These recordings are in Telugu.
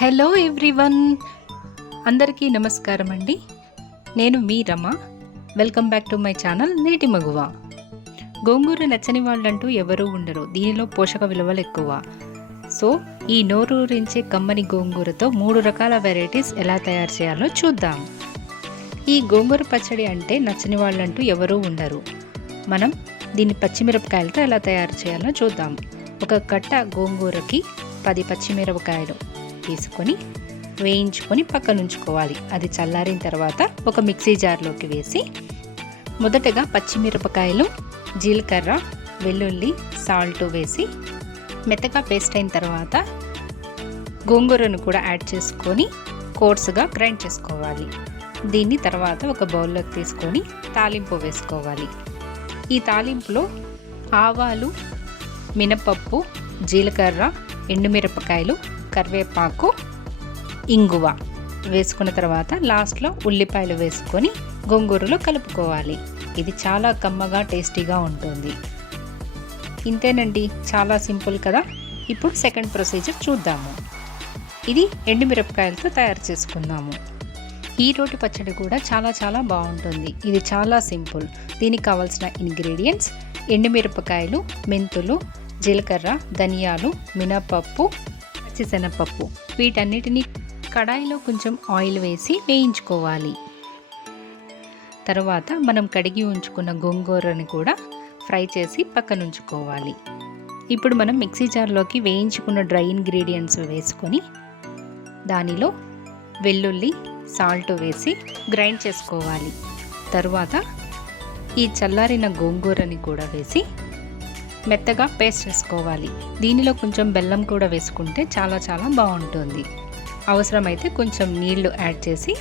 హలో ఎవ్రీవన్, అందరికీ నమస్కారం అండి. నేను మీ Rama. Welcome back to my channel Neti Maguva. గోంగూర నచ్చని వాళ్ళంటూ ఎవరూ ఉండరు. దీనిలో పోషక విలువలు ఎక్కువ. సో ఈ నోరూరించే కమ్మని గోంగూరతో 3 రకాల వెరైటీస్ ఎలా తయారు చేయాలో చూద్దాం. ఈ గోంగూర పచ్చడి అంటే నచ్చని వాళ్ళంటూ ఎవరూ ఉండరు. మనం దీన్ని పచ్చిమిరపకాయలతో ఎలా తయారు చేయాలో చూద్దాం. ఒక కట్ట గోంగూరకి 10 పచ్చిమిరపకాయలు తీసుకొని వేయించుకొని పక్కన ఉంచుకోవాలి. అది చల్లారిన తర్వాత ఒక మిక్సీ జార్లోకి వేసి మొదటగా పచ్చిమిరపకాయలు, జీలకర్ర, వెల్లుల్లి, సాల్ట్ వేసి మెత్తగా పేస్ట్ అయిన తర్వాత గోంగూరను కూడా యాడ్ చేసుకొని కోర్సుగా గ్రైండ్ చేసుకోవాలి. దీన్ని తర్వాత ఒక బౌల్లోకి తీసుకొని తాలింపు వేసుకోవాలి. ఈ తాలింపులో ఆవాలు, మినపప్పు, జీలకర్ర, ఎండుమిరపకాయలు, కరివేపాకు, ఇంగువ వేసుకున్న తర్వాత లాస్ట్లో ఉల్లిపాయలు వేసుకొని గోంగూరలో కలుపుకోవాలి. ఇది చాలా కమ్మగా టేస్టీగా ఉంటుంది. ఇంతేనండి, చాలా సింపుల్ కదా. ఇప్పుడు సెకండ్ ప్రొసీజర్ చూద్దాము. ఇది ఎండుమిరపకాయలతో తయారు చేసుకుందాము. ఈ రోటి పచ్చడి కూడా చాలా బాగుంటుంది. ఇది చాలా సింపుల్. దీనికి కావాల్సిన ఇంగ్రీడియంట్స్: ఎండుమిరపకాయలు, మెంతులు, జీలకర్ర, ధనియాలు, మినపప్పు, పచ్చిశనగపప్పు. వీటన్నిటిని కడాయిలో కొంచెం ఆయిల్ వేసి వేయించుకోవాలి. తర్వాత మనం కడిగి ఉంచుకున్న గోంగూరని కూడా ఫ్రై చేసి పక్కన ఉంచుకోవాలి. ఇప్పుడు మనం మిక్సీ జార్లోకి వేయించుకున్న డ్రై ఇంగ్రీడియంట్స్ వేసుకొని దానిలో వెల్లుల్లి, సాల్ట్ వేసి గ్రైండ్ చేసుకోవాలి. తరువాత ఈ చల్లారిన గోంగూరని కూడా వేసి మెత్తగా పేస్ట్ చేసుకోవాలి. దీనిలో కొంచెం బెల్లం కూడా వేసుకుంటే చాలా బాగుంటుంది. అవసరమైతే కొంచెం నీళ్లు యాడ్ చేసి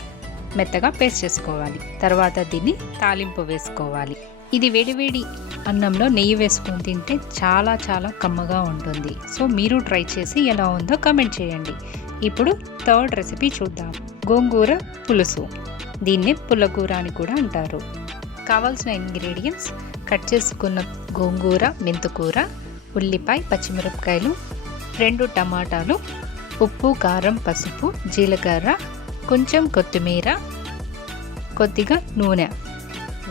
మెత్తగా పేస్ట్ చేసుకోవాలి. తర్వాత దీన్ని తాలింపు వేసుకోవాలి. ఇది వేడివేడి అన్నంలో నెయ్యి వేసుకొని తింటే చాలా కమ్మగా ఉంటుంది. సో మీరు ట్రై చేసి ఎలా ఉందో కామెంట్ చేయండి. ఇప్పుడు థర్డ్ రెసిపీ చూద్దాం. గోంగూర పులుసు. దీన్నే పుల్లగూర అని కూడా అంటారు. కావాల్సిన ఇంగ్రీడియంట్స్: కట్ చేసుకున్న గోంగూర, మెంతుకూర, ఉల్లిపాయ, పచ్చిమిరపకాయలు, 2 టమాటాలు, ఉప్పు, కారం, పసుపు, జీలకర్ర, కొంచెం కొత్తిమీర, కొద్దిగా నూనె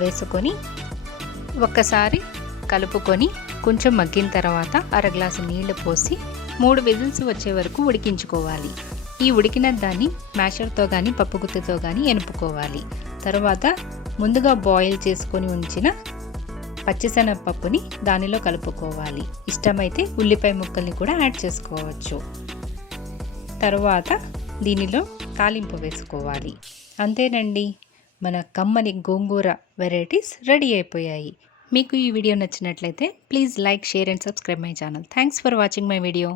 వేసుకొని ఒక్కసారి కలుపుకొని కొంచెం మగ్గిన తర్వాత 1/2 గ్లాసు నీళ్లు పోసి 3 విజిల్స్ వచ్చే వరకు ఉడికించుకోవాలి. ఈ ఉడికిన దాన్ని మ్యాషర్తో కానీ పప్పుగుత్తితో కానీ ఎనుపుకోవాలి. తర్వాత ముందుగా బాయిల్ చేసుకొని ఉంచిన పచ్చిశనగపప్పుని దానిలో కలుపుకోవాలి. ఇష్టమైతే ఉల్లిపాయ ముక్కల్ని కూడా యాడ్ చేసుకోవచ్చు. తర్వాత దీనిలో తాలింపు వేసుకోవాలి. అంతేనండి, మన కమ్మని గోంగూర వెరైటీస్ రెడీ అయిపోయాయి. మీకు ఈ వీడియో నచ్చినట్లయితే please like, share and subscribe my channel. Thanks for watching my video.